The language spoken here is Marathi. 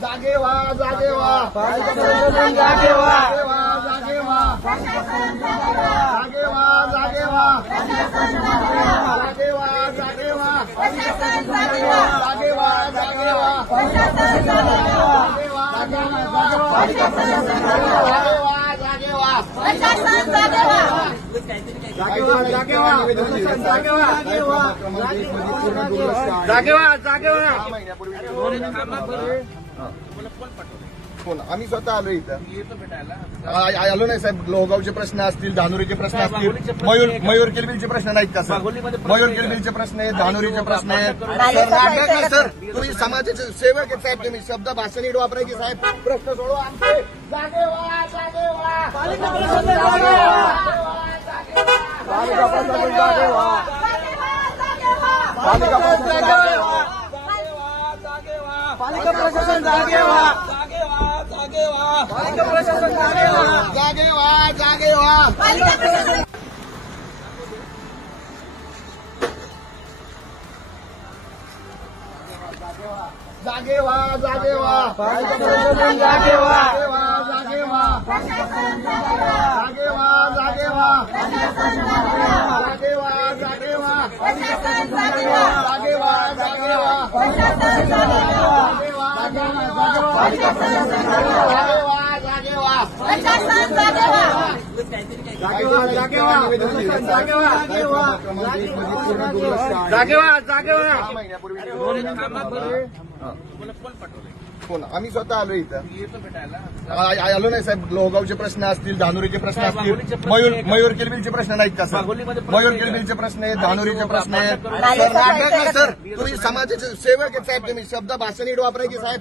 जागे व्हा, जागे व्हा, पालिका प्रशासन जागे व्हा, जागे व्हा, जागे व्हा, जागे व्हा, जागे व्हा, जागे व्हा, जागे व्हा, जागे व्हा, जागे व्हा, पालिका प्रशासन जागे व्हा, जागे व्हा, जागे व्हा, जागे व्हा, जागे व्हा, जागे व्हा, जागे व्हा. कोण आम्ही स्वतः आलो इथं आलो नाही साहेब. लोहगावचे प्रश्न असतील, धानुरीचे प्रश्न असतील, मयूर किलबिलचे प्रश्न नाहीत का सर? मयूर किलबिलचे प्रश्न आहेत, धानुरीचे प्रश्न आहेत. सर तुम्ही समाजाचे सेवक आहेत साहेब. तुम्ही शब्द भाषा नीट वापरायची साहेब. प्रश्न सोडवा आमचे. जागे व्हा, जागे व्हा, पालिका प्रशासन जागे व्हा, पालिका प्रशासन जागे व्हा, पालिका प्रशासन जागे व्हा, पालिका प्रशासन जागे व्हा, पालिका प्रशासन जागे व्हा, जागे व्हा, जागे व्हा. जागे व्हा, जागे व्हा, पालिका प्रशासन जागे व्हा, जागे व्हा, जागे व्हा, जागे व्हा, जागे व्हा, जागे व्हा, जागे व्हा, जागे व्हा, जागे व्हा, कोण आम्ही स्वतः आलो इथं आलो नाही साहेब. लोहगावचे प्रश्न असतील, धानुरीचे प्रश्न असतील, मयूर किलबिलचे प्रश्न नाहीत का सर? मयूर किलबिलचे प्रश्न आहेत, धानुरीचे प्रश्न आहेत. सर तुम्ही समाजाचे सेवक आहेत साहेब. तुम्ही शब्द भाषा नीट वापरायची साहेब.